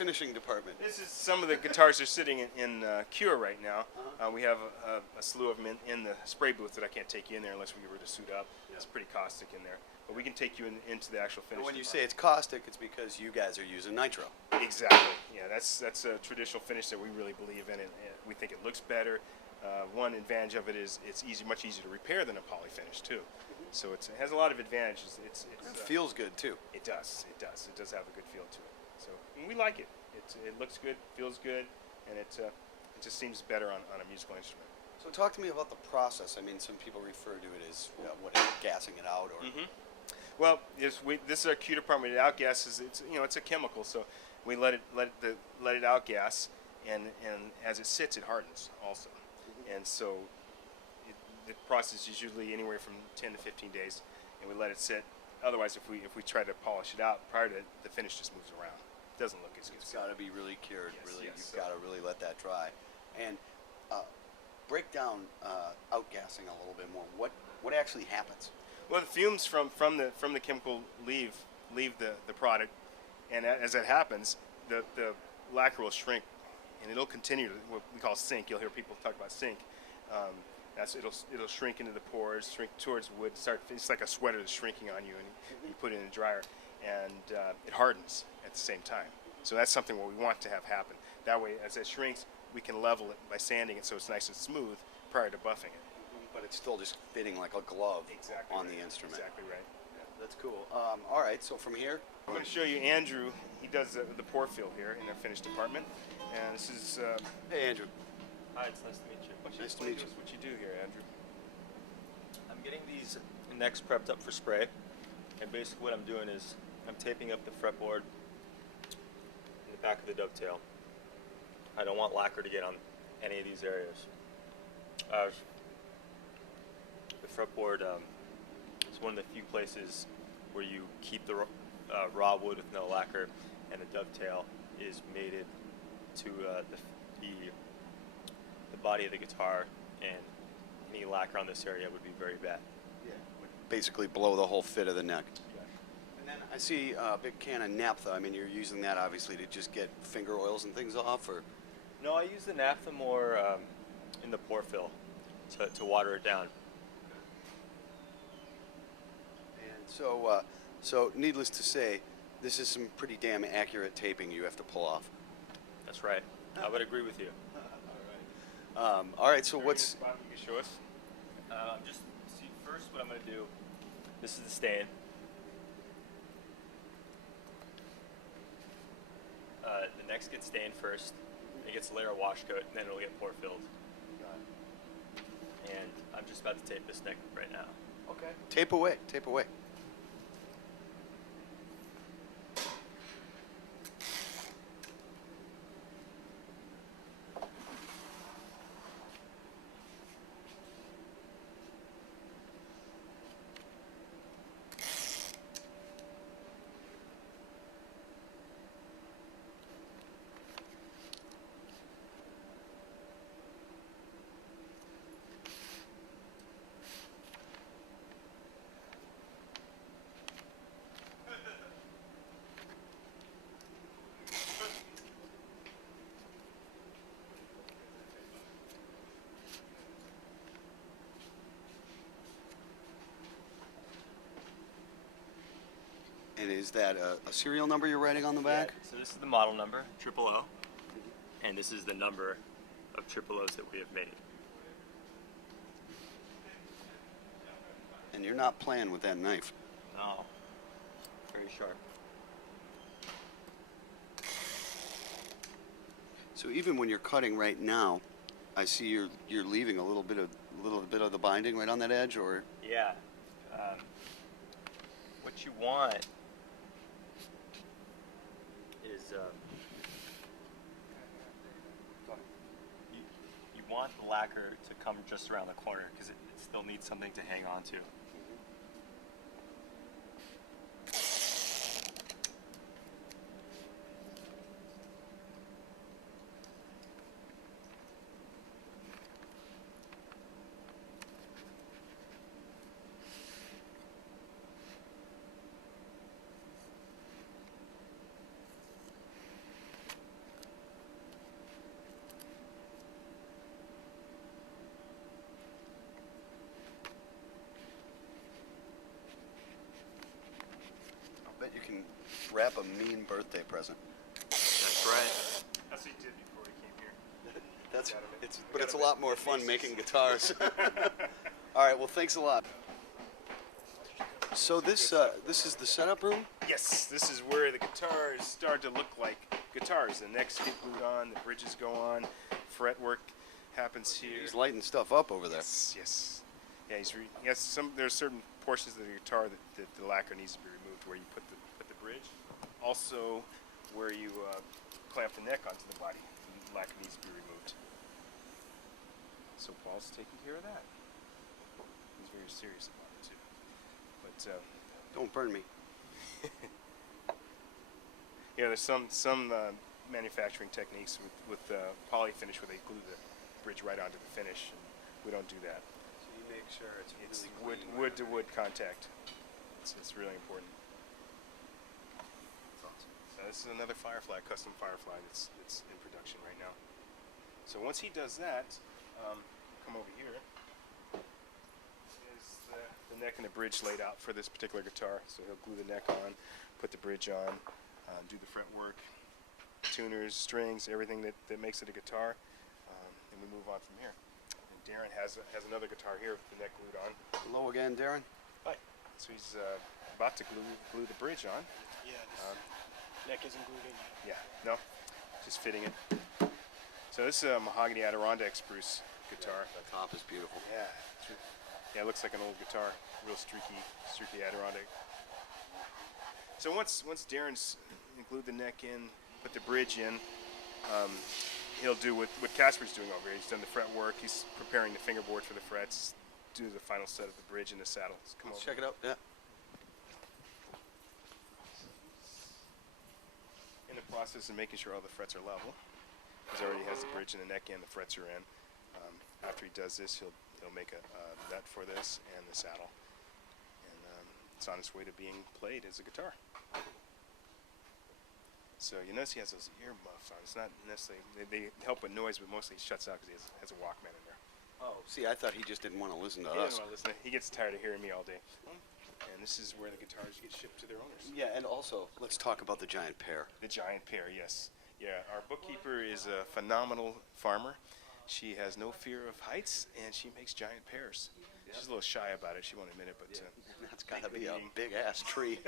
finishing department? This is some of the guitars are sitting in cure right now. We have a slew of them in the spray booth that I can't take you in there unless we were to suit up. It's pretty caustic in there. But we can take you into the actual finish. And when you say it's caustic, it's because you guys are using nitro. Exactly. Yeah, that's a traditional finish that we really believe in. We think it looks better. One advantage of it is it's much easier to repair than a poly finish too. So it has a lot of advantages. It feels good too. It does. It does. It does have a good feel to it. So we like it. It looks good, feels good, and it just seems better on a musical instrument. So talk to me about the process. I mean, some people refer to it as gassing it out, or. Well, this is our Q department. It outgasses. It's a chemical, so we let it outgas, and as it sits, it hardens also, and so the process is usually anywhere from 10 to 15 days, and we let it sit. Otherwise, if we try to polish it out prior to it, the finish just moves around. It doesn't look as good. It's got to be really cured. Yes, you've got to really let that dry, and break down outgassing a little bit more. What actually happens? Well, the fumes from the chemical leave the product, and as that happens, the lacquer will shrink, and it'll continue to what we call sink. You'll hear people talk about sink. It'll shrink into the pores, shrink towards wood. It's like a sweater that's shrinking on you, and you put it in a dryer, and it hardens at the same time. So that's something what we want to have happen. That way, as it shrinks, we can level it by sanding it so it's nice and smooth prior to buffing it. But it's still just fitting like a glove on the instrument. Exactly right. Yeah, that's cool. All right, so from here, I'm going to show you Andrew. He does the pour fill here in the finish department, and this is. Hey, Andrew. Hi, it's nice to meet you. Nice to meet you. What you do here, Andrew? I'm getting these necks prepped up for spray, and basically what I'm doing is I'm taping up the fretboard in the back of the dovetail. I don't want lacquer to get on any of these areas. The fretboard is one of the few places where you keep the raw wood with no lacquer, and the dovetail is mated to the body of the guitar, and any lacquer on this area would be very bad. Yeah, would basically blow the whole fit of the neck. Yeah. And then I see a big can of naphtha. I mean, you're using that obviously to just get finger oils and things off, or? No, I use the naphtha more in the pour fill to water it down. And so needless to say, this is some pretty damn accurate taping you have to pull off. That's right. I would agree with you. All right. So what's? You can show us. Just see first what I'm going to do. This is the stain. The necks get stained first. It gets a layer of wash coat, and then it'll get pour filled. And I'm just about to tape this neck right now. Okay. Tape away. Tape away. And is that a serial number you're writing on the back? Yeah, so this is the model number, 000, and this is the number of 000s that we have made. And you're not playing with that knife. No, very sharp. So even when you're cutting right now, I see you're leaving a little bit of the binding right on that edge, or? Yeah. What you want is you want the lacquer to come just around the corner because it still needs something to hang on to. can wrap a mean birthday present. That's right. That's what he did before he came here. That's Got it. but Got it's a it. lot more fun making guitars. All right, well, thanks a lot. So this is the setup room. Yes, this is where the guitars start to look like guitars. The necks get glued on, the bridges go on, fretwork happens here. He's lighting stuff up over there. Yes, yes. Yeah, there's certain portions of the guitar that the lacquer needs to be removed, where you put the bridge. Also, where you clamp the neck onto the body, the lacquer needs to be removed. So Paul's taking care of that. He's very serious about it too. But Don't burn me. yeah, there's some manufacturing techniques with poly finish where they glue the bridge right onto the finish, and we don't do that. So you make sure it's It's really wood to wood contact. It's really important. That's awesome. So this is another Firefly, custom Firefly that's in production right now. So once he does that, come over here. Is the neck and the bridge laid out for this particular guitar. So he'll glue the neck on, put the bridge on, do the fretwork, tuners, strings, everything that makes it a guitar, and we move on from here. And Darren has another guitar here with the neck glued on. Hello again, Darren. Hi. So he's about to glue the bridge on. Yeah, neck isn't glued in yet. Yeah, no, just fitting it. So this is a mahogany Adirondack spruce guitar. The top is beautiful. Yeah, yeah, it looks like an old guitar, real streaky Adirondack. So once Darren's glued the neck in, put the bridge in, he'll do what Casper's doing over here. He's done the fret work. He's preparing the fingerboard for the frets. Do the final set of the bridge and the saddle. So come Let's over. check it out. Yeah. In the process of making sure all the frets are level. He already has the bridge and the neck in, the frets are in. After he does this, he'll make a nut for this and the saddle. And it's on its way to being played as a guitar. So you notice he has those ear muffs on. It's not necessarily, they help with noise, but mostly he shuts out because he has a Walkman in there. Oh, see, I thought he just didn't want to listen to He us. doesn't want to listen. He gets tired of hearing me all day. And this is where the guitars get shipped to their owners. Yeah, and also, let's talk about the giant pear. The giant pear, yes. Yeah, our bookkeeper is a phenomenal farmer. She has no fear of heights, and she makes giant pears. She's a little shy about it. She won't admit it, but That's got to be a meeting. big-ass tree.